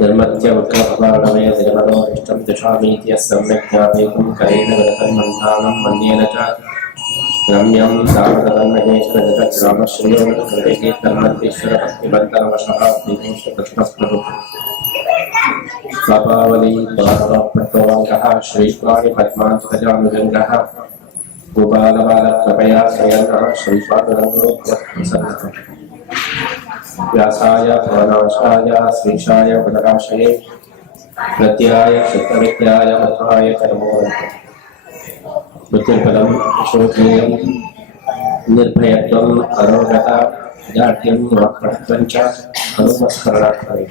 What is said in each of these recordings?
धर्मत्य उत्कर्षवाणवे जगमनो इष्टं दिशामीत्य सम्यक् ज्ञापयितुं करेण वरतं मन्त्राणं मन्येन च रम्यं सागरतन्महेश्वरजगद्रामश्रेयो कृते तन्मन्तीश्वरभक्तिबन्धनवशः श्रीकृष्णप्रभुः स्वापावली पार्वप्रत्वङ्कः श्रीस्वामि पद्मान्तजामृगङ्गः गोपालबालकृपया स्वयंः श्रीस्वामिरङ्गो भवत्प्रसन्नः व्यासाय भवनाशाय श्रीशाय गुणराशये प्रत्याय शुद्धविद्याय मध्वाय कर्मो बुद्धिर्बलं शोधनीयं निर्भयत्वम् अरोगता जाड्यं वाक्पटुत्वं च अनुमस्करणार्थम्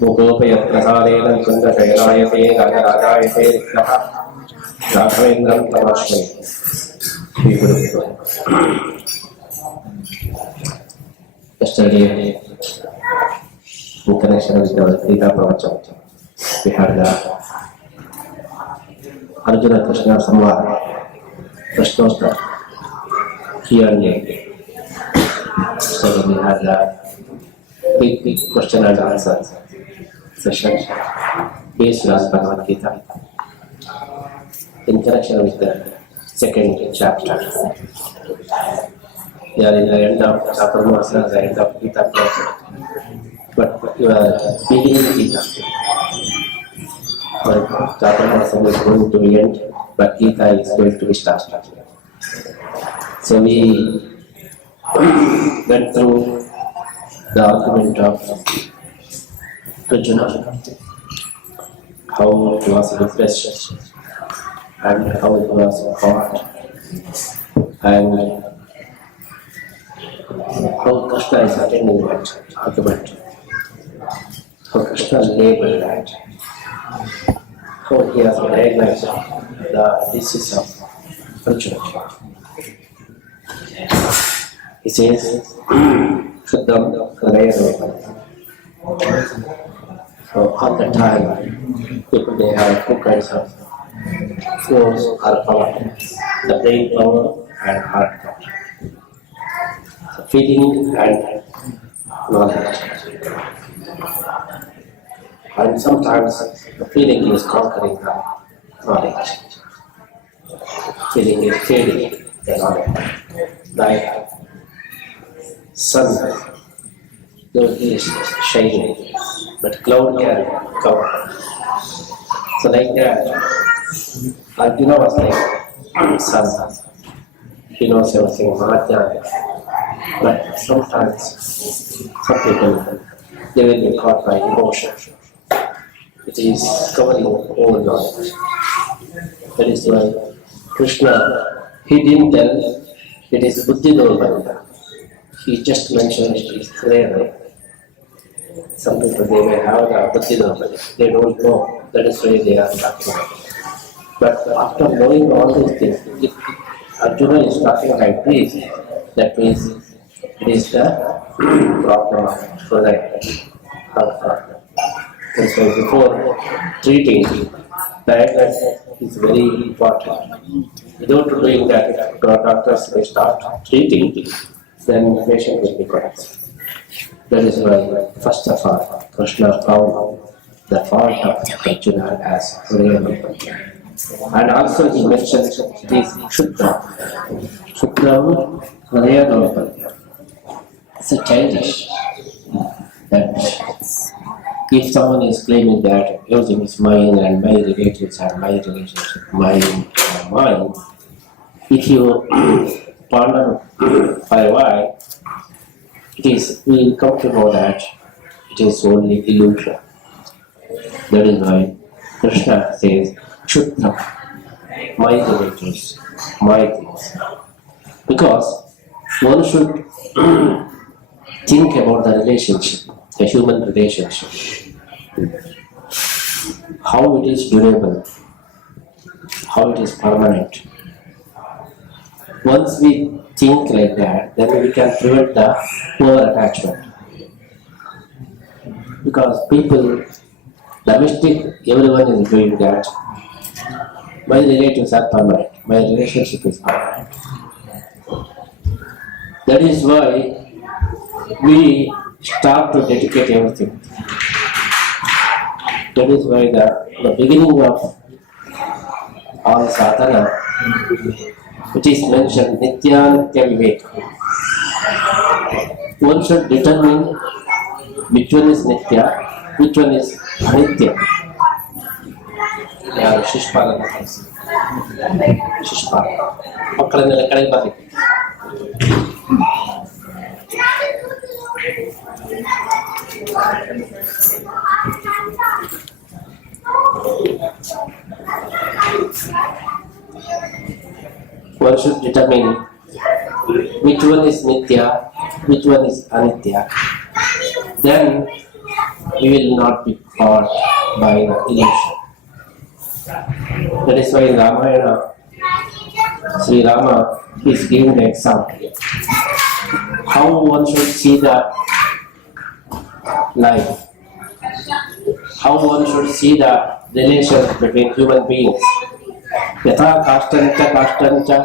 मुखोपयत्प्रसादेन कुन्दशयनायते राजराजायते रिक्तः राघवेन्द्रं तमाश्रये श्रीगुरुभ्यो Yesterday, in connection with the Geetha Pravachana, we had the Arjuna Krishna Samvada, Prashnottara, Q&A. So we had the big question and answer session based on Bhagavad Geetha in connection with the second chapter. We are in the end of Chaturmasya, the end of Geetha Pravachana. But you are beginning Geetha. Chaturmasya is going to be end, but Geetha is going to be started. So we went through the argument of Arjuna, how it was repressed and how it was fought, and how Krishna is attending that argument, how Krishna labeled that, how he has recognized the disease of Arjuna. He says, Shuddham Hridayarupam. So all the time, people they have two kinds of force or power, the brain power and heart power. Feeling and knowledge. And sometimes the feeling is conquering the knowledge. Feeling is fading the knowledge. Like sun, though it is shining, but cloud can cover. So like that, Arjuna was like sun. He knows everything, Mahajna. But sometimes, some people, they will be caught by emotion. It is covering all knowledge. That is why Krishna, he didn't tell it is Buddhi Dharma. He just mentioned it is clear. Some people, they may have the Buddhi Dharma. They don't know. That is why they are talking about it. But after knowing all these things, if Arjuna is talking like this, that means it is the problem of Hridaya, heart problem. And so before treating, diagnosis is very important. Without doing that, if doctors may start treating, then the patient will be correct. That is why, first of all, Krishna found the fault of Arjuna as Hridaya. And also he mentioned it is Shuddha. Shuddha Hridaya. It's a childish that if someone is claiming that everything is mine and my relatives and my relationship, mine, if you ponder for a while, we will come to know that it is only illusion. That is why Krishna says, Shuddha, my relatives, my things. Because one should think about the relationship, the human relationship, how it is durable, how it is permanent. Once we think like that, then we can prevent the over attachment. Because people Domestic, everyone is doing that. My relatives are permanent. My relationship is permanent. That is why we start to dedicate everything. That is why the beginning of all sadhana, it is mentioned Nitya Nitya Viveka. One should determine which one is Nitya, which one is Anitya. ಯಾರು ಶಿಷ್ಪಾಲನ ಶಿಷ್ಪಾಲ ಮಕ್ಕಳನ್ನೆಲ್ಲ ಕಡೆಗೆ ಬರಲಿಕ್ಕೆ one should determine which one is Nitya, which one is Anitya. Then we will not be caught by the illusion. That is why in Ramayana, Sri Rama is giving the example how one should see the life, how one should see the relations between human beings. Yatha kashtancha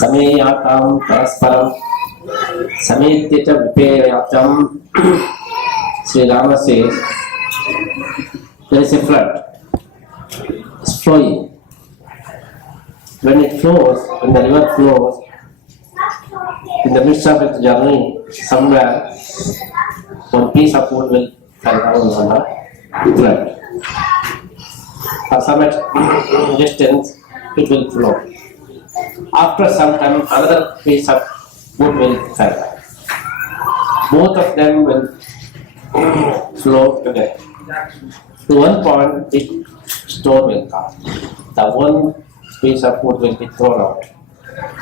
sameyatam parasparam sametyata vipeyatam. Sri Rama says there is a flood. It's flowing. When it flows, when the river flows, in the midst of its journey, somewhere one piece of wood will fall down on the flood. For some distance, it will flow. After some time, another piece of wood will fall. Both of them will flow together. To one point, the stone will come. The one piece of wood will be thrown out,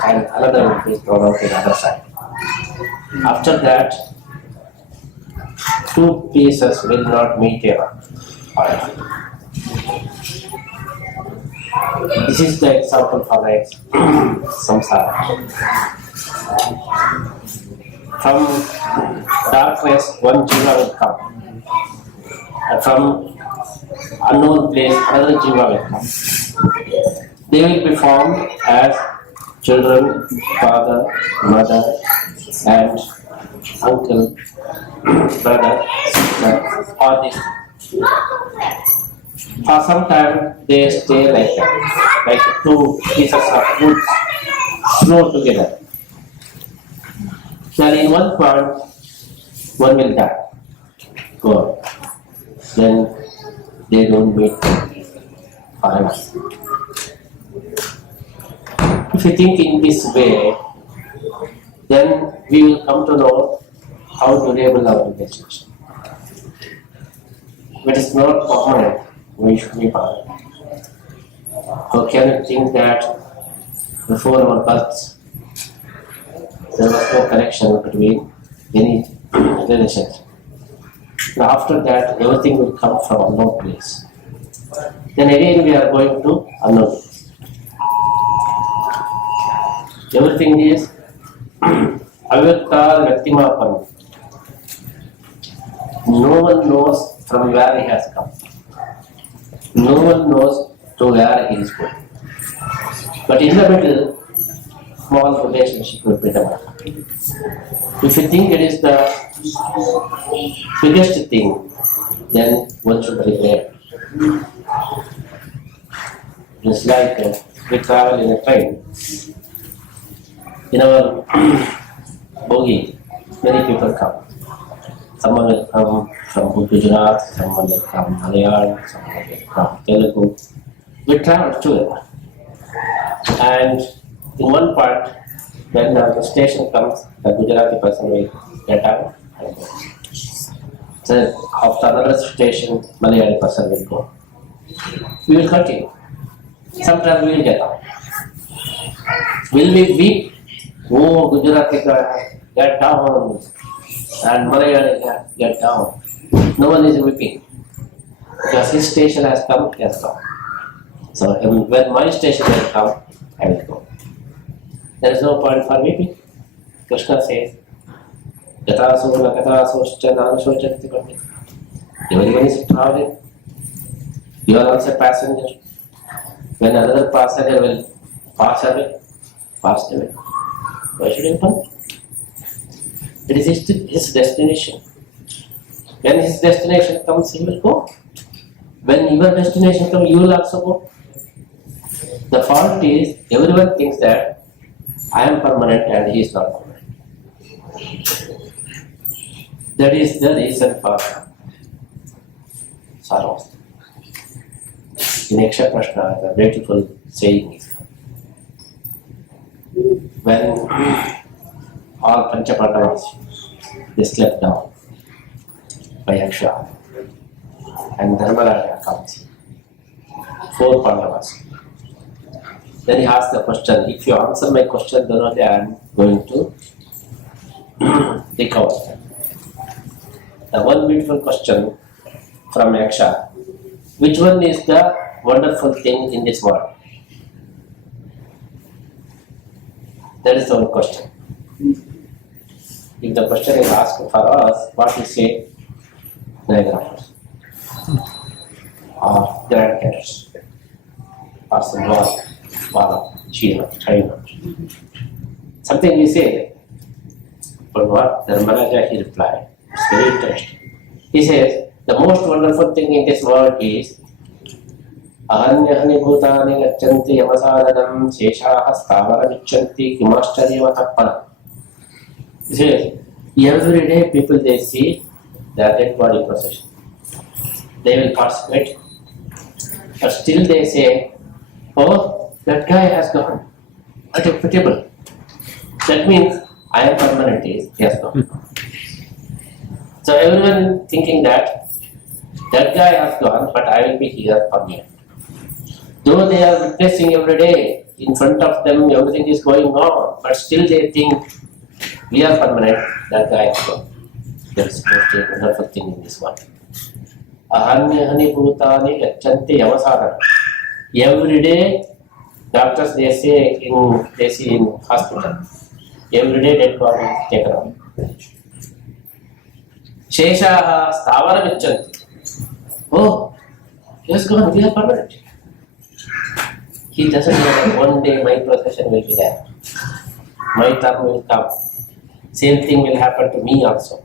and another will be thrown out on the other side. After that, two pieces will not meet ever. This is the example for the samsara. From darkness, one jiva will come. And from unknown place, another jiva will come. They will be formed as children, father, mother, and uncle, brother, sister, or this. For some time, they stay like that, like two pieces of wood flow together. Then in one point, one will die. Go. Then they don't meet forever. If you think in this way, then we will come to know how durable our relationship. But it's not permanent. We should be permanent. How can you think that before our birth there was no connection between any relationship? Now after that, everything will come from unknown place. Then again we are going to unknown place. Everything is avyakta vyaktimapan. No one knows from where he has come. No one knows to where he is going. But in the middle, small relationship will be developed. If you think it is the biggest thing, then one should be there. It's like we travel in a train. In our bogie, many people come. Someone will come from Gujarat, someone will come Malayalam, someone will come Telugu. We travel together. And in one part, when the station comes, the Gujarati person will get out and go. So after another station, Malayali person will go. We will continue. Sometimes we will get out. Will we weep? Oh, Gujarati guy, get down. And Malayali guy, get down. No one is weeping. Because his station has come, he has come. So when my station will come, I will go. There is no point for weeping. Krishna says, Yatha suna katha soshcha nana shochanti pandit. Everyone is traveling. You are also a passenger. When another passenger will pass away, why should you come? It is his destination. When his destination comes, he will go. When your destination comes, you will also go. The fault is, everyone thinks that I am permanent and he is not permanent. That is the reason for sorrow. In Yaksha Prashna, the beautiful saying is, when all Panchapandavas, they slept down by Yaksha, and Dharmaraja comes, 4 Pandavas. Then he asks the question, if you answer my question, then only I am going to recover. The one beautiful question from Yaksha, which one is the wonderful thing in this world? That is the one question. If the question is asked for us, what we say? Neither of us. Or grandparents. Or some war, China. Something we say. But what Dharmaraja he replied, it's very interesting. He says, the most wonderful thing in this world is Ahanyahani bhutani gachanti yamasadanam sheshaha stavara vichanti kimascharyavatappanam. He says, every day people they see their dead body procession. They will participate. But still they say, oh, that guy has gone. Unacceptable. That means I am permanent, he has gone. So everyone thinking that guy has gone, but I will be here permanent. Though they are witnessing every day, in front of them everything is going on, but still they think we are permanent, that guy is gone. That is most wonderful thing in this world. Ahanyahani bhutani gachanti yamasadana. Every day, doctors they say in hospital, every day dead body is taken out. Sheshaha stavara vichanti. Oh, he has gone, we are permanent. He doesn't know that one day my procession will be there. My turn will come. Same thing will happen to me also.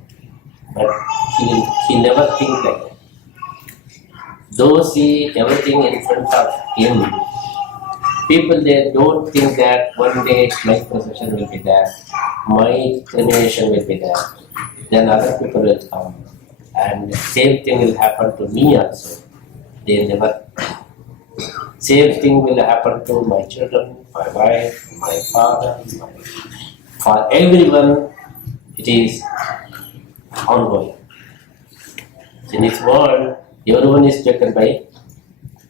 But he never thinks like that. Though see everything in front of him, people they don't think that one day my procession will be there, my cremation will be there, then other people will come. And the same thing will happen to me also. They never. Same thing will happen to my children, my wife, my father, for everyone it is ongoing. In this world, everyone is taken by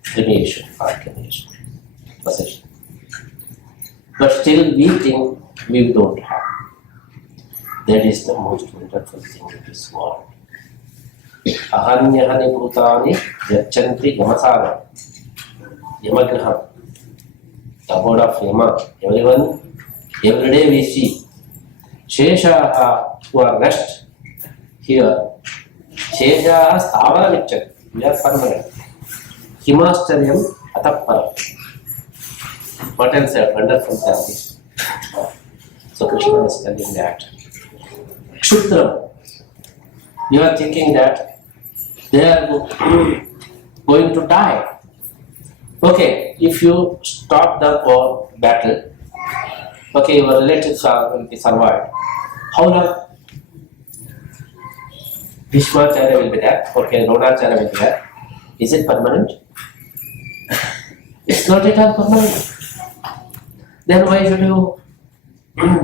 cremation or cremation, possession. But still we think we don't have. That is the most wonderful thing in this world. Ahanyahani bhutani gachanti yamasada. Yamagraham, the abode of Yama. Everyone, every day we see. Sheshaha, who are rest here. Sheshaha stavara vichanti. We are permanent. Himascharya atappara. What else a wonderful thing. So Krishna is telling that. Kshudra. You are thinking that they are going to die. Okay, if you stop the war battle, okay, your relatives will be survived. How long? Bhishmacharya will be there. Okay, Dronacharya will be there. Is it permanent? It's not at all permanent. Then why should you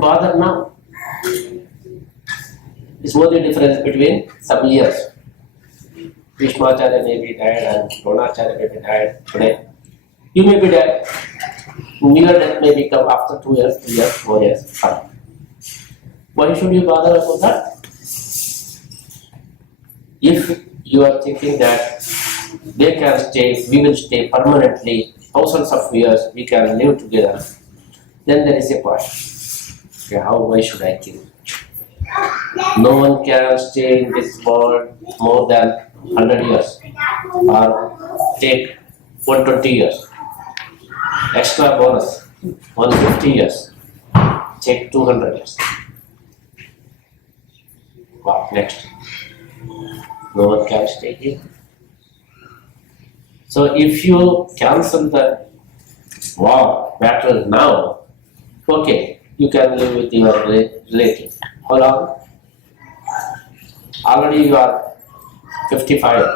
bother now? It's more the difference between some years. Bhishmacharya may be died and Dronacharya may be died today. You may be dead. Your death may become after 2 years, 3 years, 4 years. Fine. Why should you bother about that? If you are thinking that they can stay, we will stay permanently, thousands of years, we can live together, then there is a point. Okay, why should I think? No one can stay in this world more than 100 years or take 120 years. Extra bonus, 150 years. Check 200 years. Wow, next. No one can stay here. So if you cancel the war battle now, okay, you can live with your relative. How long? Already you are 55,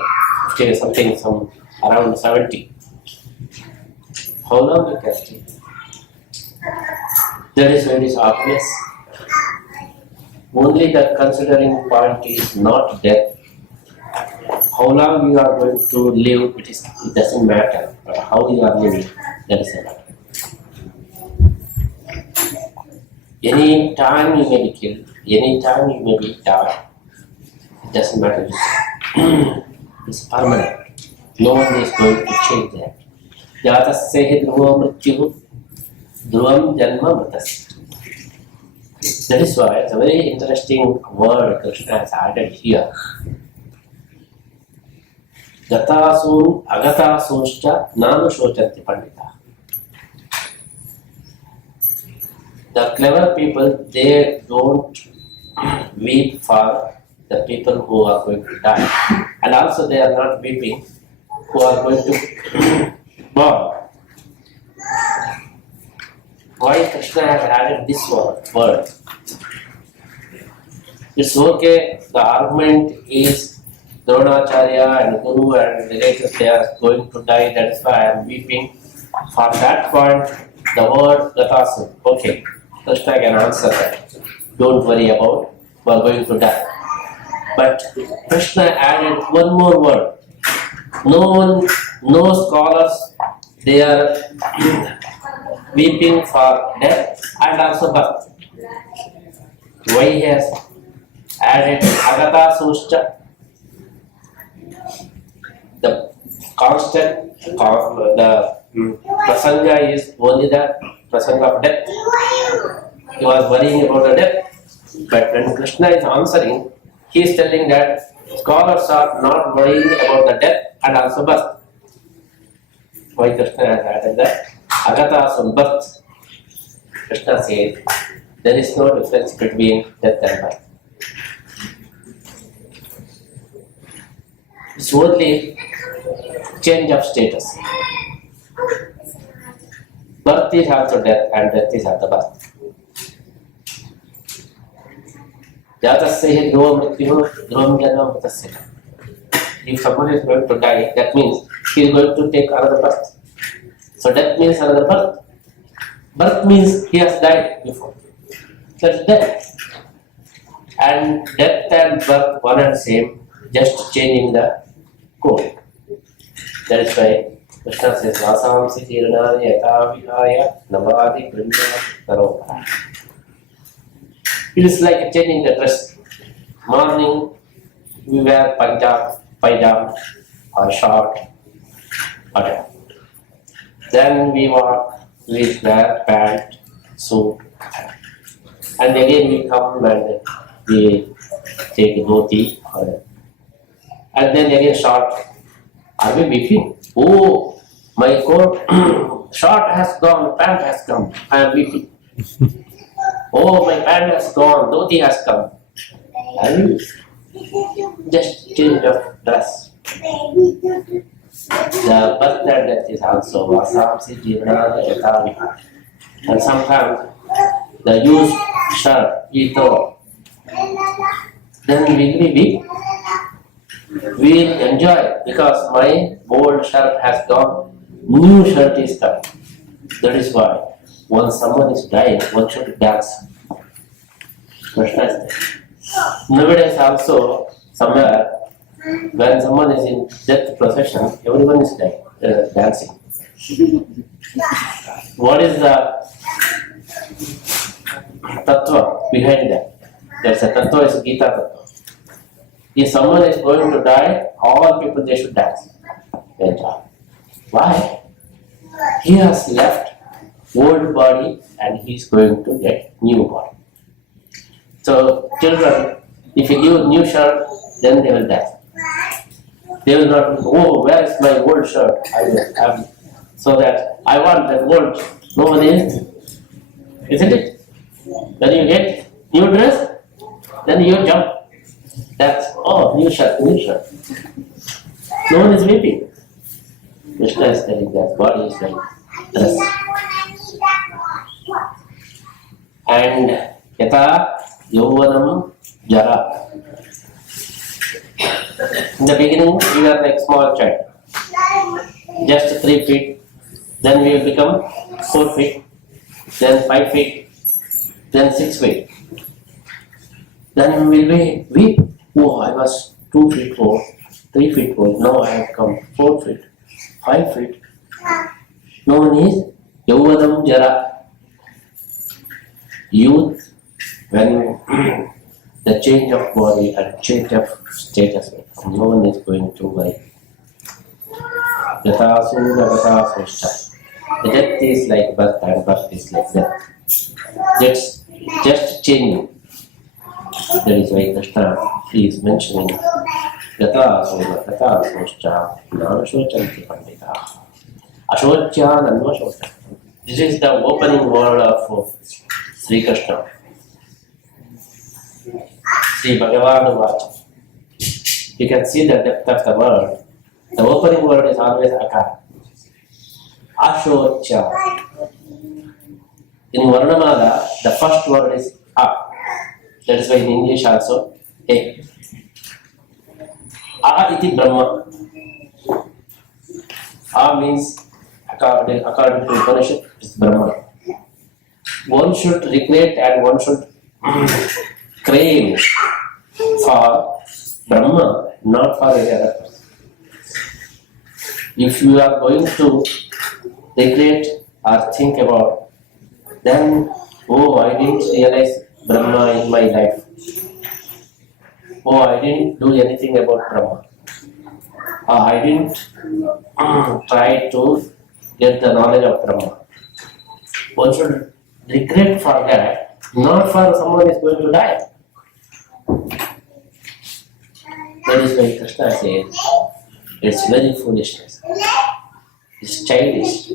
50 something, around 70. How long you can stay? That is when it is obvious. Only the considering point is not death. How long you are going to live, it doesn't matter. But how you are living, that is a matter. Any time you may be killed, any time you may be died, it doesn't matter. It's permanent. No one is going to change that. Jatasya dhruvam mrityu dhruvam janma mritasya. That is why it's a very interesting word Krishna has added here. Gatasun agatasunshcha nanu shochanti pandita. The clever people, they don't weep for the people who are going to die. And also they are not weeping who are going to born. Why Krishna has added this word? It's okay, the argument is Dronacharya and Guru and relatives, they are going to die, that is why I am weeping. For that point, the word Gatasu, okay, Krishna can answer that. Don't worry about, we are going to die. But Krishna added one more word. No scholars, they are weeping for death and also birth. Why he has added Agata Sushcha? The constant, the prasanga is only the prasanga of death. He was worrying about the death. But when Krishna is answering, he is telling that scholars are not worrying about the death and also birth. Why Krishna has added that? Agata sun birth. Krishna says there is no difference between death and birth. It's only change of status. Birth is also death and death is also birth. Jatasya dhruvam mrityu dhruvam janma mritasya. If someone is going to die, that means he is going to take another birth. So death means another birth. Birth means he has died before. That's death. And death and birth one and same, just changing the code. That is why Krishna says, Vasamsi Tirnani Yata Vihaya Navadi Brindha Taroha. It is like changing the dress. Morning we wear pajama or short, whatever. Then we wear pant, suit, and again we come and we take dhoti, and then again short. Are we weeping? Oh, my coat, short has gone, pant has come. I am weeping. Oh, my pant has gone, dhoti has come. Are we? Just change of dress. The birth and death is also Vasamsi Jivana Yatha. And sometimes the used shirt we throw. Then we will enjoy because my old shirt has gone, new shirt is coming. That is why when someone is dying, one should dance. Krishna is there. Nowadays also, somewhere, when someone is in death procession, everyone is dancing. What is the tattva behind that? There's a tattva, is Geetha tattva. If someone is going to die, all people they should dance. Enjoy. Why? He has left old body and he is going to get new body. So children, if you give new shirt, then they will dance. They will not, oh, where is my old shirt? I will have, so that I want that old. Nobody is, isn't it? When you get new dress, then you jump. That's, oh, new shirt, new shirt. No one is weeping. Krishna is telling that body is like dress. And yata yauvanam jara. In the beginning, we are like small child, just 3 feet. Then we will become 4 feet, then 5 feet, then 6 feet. Then we will be weak. Oh, I was 2 feet 4, 3 feet 4. Now I have come 4 feet, 5 feet. No one is yauvanam jara. Youth, when the change of body and change of status, no one is going to worry. Yatha sura gata srishta. The death is like birth and birth is like death. Just changing. That is why Krishna is mentioning Yatha sura gata srishta nanashochanti pandita. Ashocya nanvashocya. This is the opening word of Sri Krishna. Sri Bhagavat Geetha. You can see the depth of the word. The opening word is always akara. Ashocya. In Varnamala, the first word is a. That is why in English also a. A iti Brahma. A means, according to Upanishad, is Brahma. One should recreate and one should crave for Brahma, not for any other person. If you are going to regret or think about, then, oh, I didn't realize Brahma in my life. Oh, I didn't do anything about Brahma. I didn't try to get the knowledge of Brahma. One should regret for that, not for someone is going to die. That is why Krishna says, it's very foolishness. It's childish.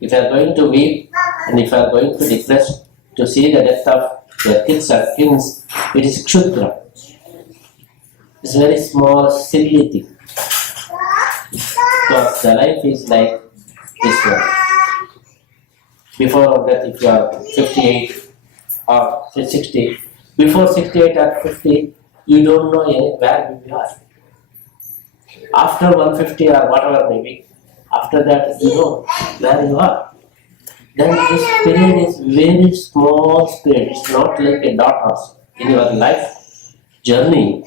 If you are going to weep and if you are going to depress to see the death of your kids or kins, it is kshudra. It's a very small, silly thing. Because the life is like this one. Before that, if you are 58 or 60, before 68 or 50, you don't know where you are. After 150 or whatever maybe, after that you know where you are. Then this period is very small period. It's not like a dot also. In your life journey,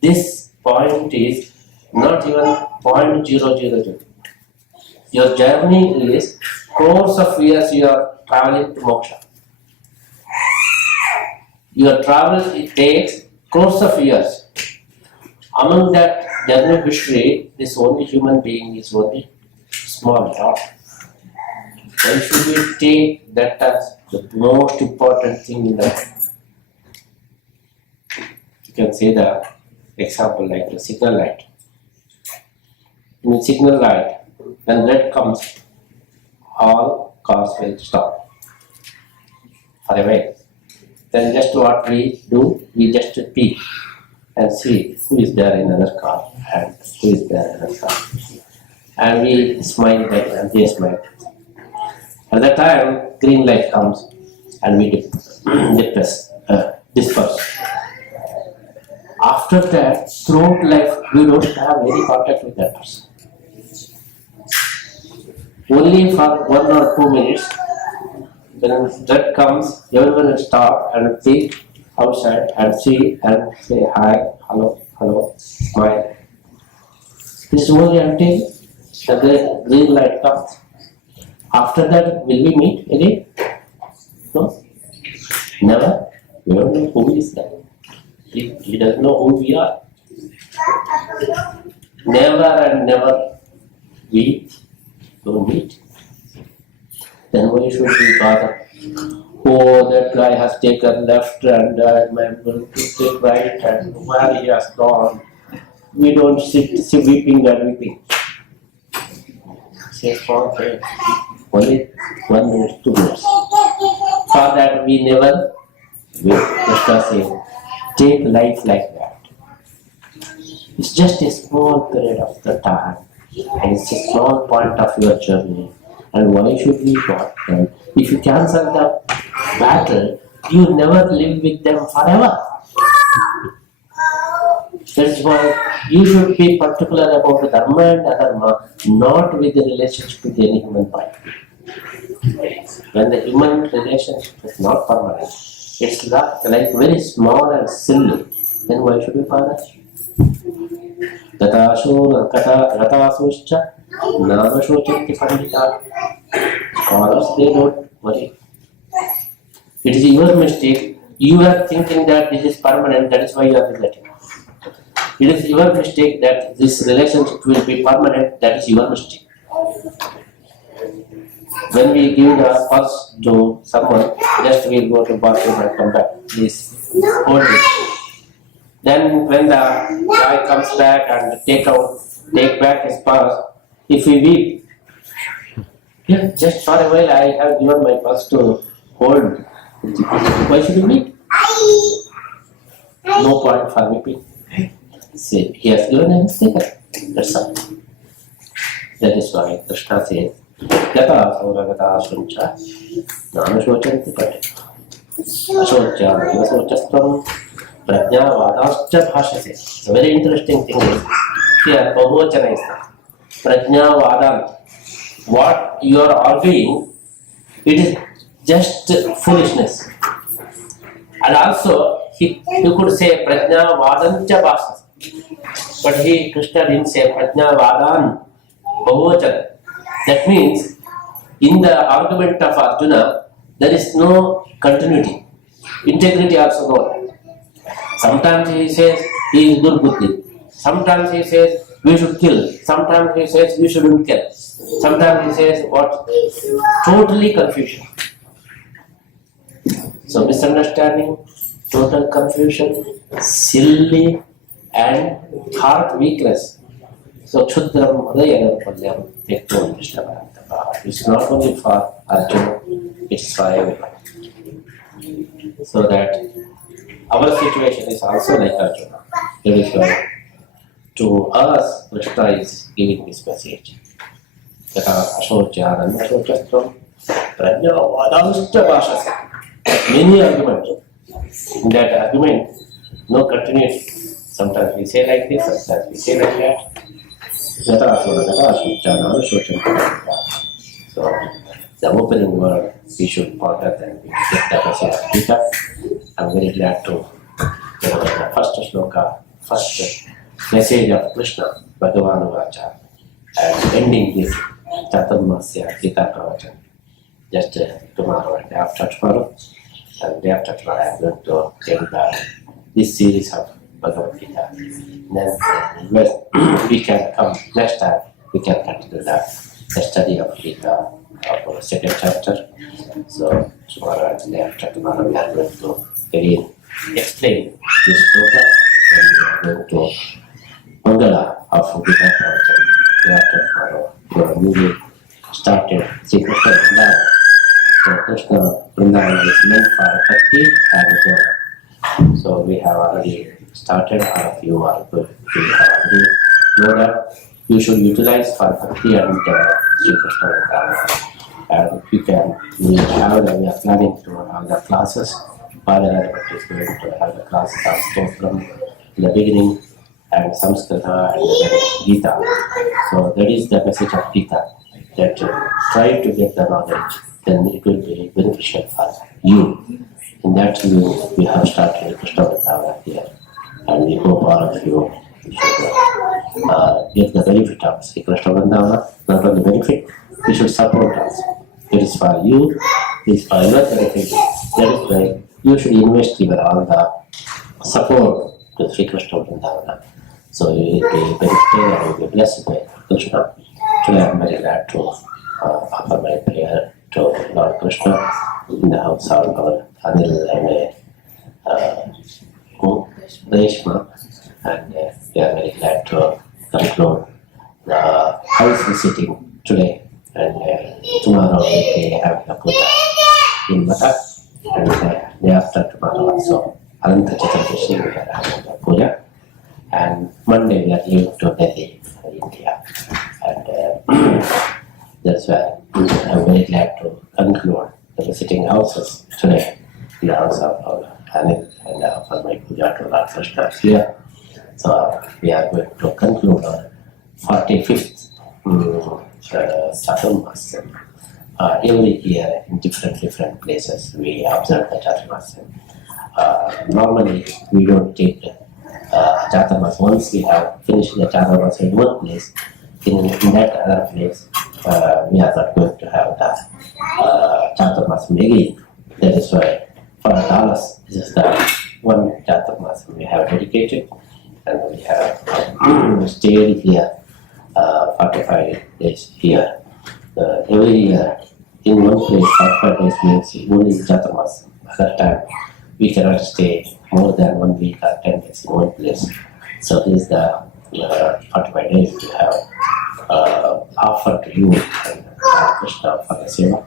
this point is not even 0.000. Your journey is crores of years you are traveling to moksha. Your travel, it takes crores of years. Among that journey history, this only human being is only small dot. Why should we take that as the most important thing in life? You can say the example like the signal light. In the signal light, when red comes, all cars will stop for a while. Then just what we do, we just peek and see who is there in another car and who is there in another car. And we smile back and they smile. At that time, green light comes and we disperse. After that, throughout life, we don't have any contact with that person. Only for 1 or 2 minutes, when red comes, everyone will stop and peek outside and see and say hi, hello, smile. This is only until the green light comes. After that, will we meet again? No? Never. We don't know who is that. He doesn't know who we are. Never and never we will meet. Then why should we bother? Oh, that guy has taken left and I'm going to take right and where he has gone. we don't sit weeping and weeping. Say for prayer. Only 1 minute, 2 minutes. For that we never will. Krishna says, take life like that. It's just a small period of the time, and it's a small point of your journey. And why should we not them? If you cancel the battle, you never live with them forever. That's why you should be particular about the dharma and adharma, not with the relationship with any human body. When the human relationship is not permanent, it's like very small and silly, then why should we bother? Gatasoscha Navashochanti Pandita. Scholars, they don't worry. It is your mistake. You are thinking that this is permanent, that is why you are regretting. It is your mistake that this relationship will be permanent, that is your mistake. When we give the purse to someone, just we'll go to bathroom and come back. Please hold it. Then when the guy comes back and take back his purse, if we weep, yeah, just for a while I have given my purse to hold. Why should we weep? No point for weeping. See, he has given and he's taken. That's all. That is why Krishna says, Gata Sauragata Suncha Nanashochanti Pati Ashocha Nivasocastram Prajna Vadascha Bhashase. A very interesting thing is here Bhagavachana is there. Prajna Vadan. What you are arguing, it is just foolishness. And also you could say Prajna Vadancha Bhashase. But Krishna didn't say Prajna Vadan Bhagavachana. That means in the argument of Arjuna, there is no continuity. Integrity also no. Sometimes he says he is good buddhi. Sometimes he says we should kill. Sometimes he says we shouldn't kill. Sometimes he says what? Totally confusion. So misunderstanding, total confusion, silly and heart weakness. So Chudram Hridayam Palyam Tekton Vishnavantava. It's not only for Arjuna, it's for everyone. So that our situation is also like Arjuna. That is why to us Krishna is giving this message. Yata Ashocha Nanashocastram Prajna Vadascha Bhashase. Many arguments. In that argument, no continuity. Sometimes we say like this, sometimes we say like that. So, the opening word we should ponder and we get the message of Geetha. I'm very glad to the first shloka, first message of Krishna, Bhagavan Vacha, and ending this Chaturmasya Geetha Pravachana. Just tomorrow and day after tomorrow. And day after tomorrow I'm going to end this series of Bhagavad Geetha. Then we can come next time, we can continue the study of Geetha of second chapter. So tomorrow and day after tomorrow we are going to again explain this shloka, and we are going to Mangala of Geetha Pravachana. Day after tomorrow we are newly started Sri Krishna Vrindavan. So Krishna Vrindavan is meant for Bhakti and Yoga. So we have already started, all of you are good. You have already know that you should utilize for Bhakti and Sri Krishna Vrindavan. And we are planning to have the classes. Father Aaditya is going to have the classes of Stotram in the beginning and Samskrita and Geetha. So that is the message of Geetha, that try to get the knowledge, then it will be beneficial for you. In that view, we have started Krishna Vrindavan here, and we hope all of you should get the benefit of Sri Krishna Vrindavan. Not only benefit, we should support us. It is for you, it is for your benefit. That is why you should invest your all the support to Sri Krishna Vrindavan. So you will be benefited and you will be blessed by Krishna. Today I am very glad to offer my prayer to Lord Krishna in the house of our Anil and Reshma. and we are very glad to conclude the house visiting today. And tomorrow we'll be having a puja in Mata, and day after tomorrow also Ananta Chaturmasya we are having a puja, and Monday we are leaving to Delhi, India, and that's why I'm very glad to conclude the visiting houses today in the house of Anil and for my puja to Lord Krishna here. So we are going to conclude our 45th Chaturmasya. Every year in different places we observe the Chaturmasya. Normally we don't take Chaturmasya. Once we have finished the Chaturmasya in one place, in that other place we are not going to have the Chaturmasya again. That is why for Dallas this is the one Chaturmasya we have dedicated, and we have stayed here 45 days here. Every year in one place 45 days means only Chaturmasya. At that time we cannot stay more than 1 week or 10 days in one place. So this is the 45 days we have offered to you and Krishna for the seva.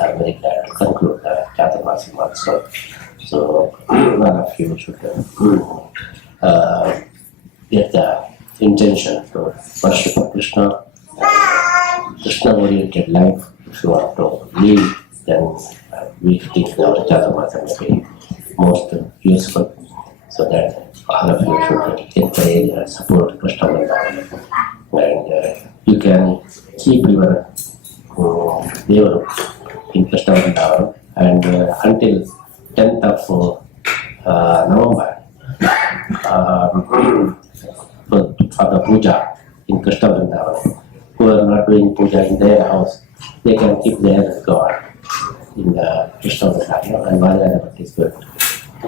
I'm very glad to conclude the Chaturmasya also. So one of you should get the intention to worship Krishna, Krishna-oriented life. If you want to live, then we think our Chaturmasya may be most useful, so that all of you should encourage and support Krishna Vrindavan. And you can keep your Deva in Krishna Vrindavan, and until 10th of November for the puja in Krishna Vrindavan. Who are not doing puja in their house, they can keep their God in the Krishna Vrindavan, and while everybody is going to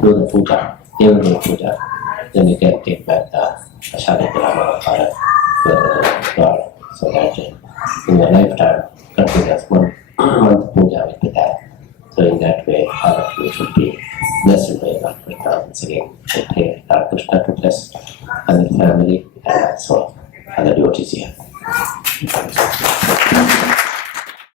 do the puja, they will do puja, then you can take back the Shaligrama or your God, so that in your lifetime continuous month puja will be there. So in that way, all of you should be blessed by Lord Krishna once again. So pray Lord Krishna to bless and the family and also other devotees here.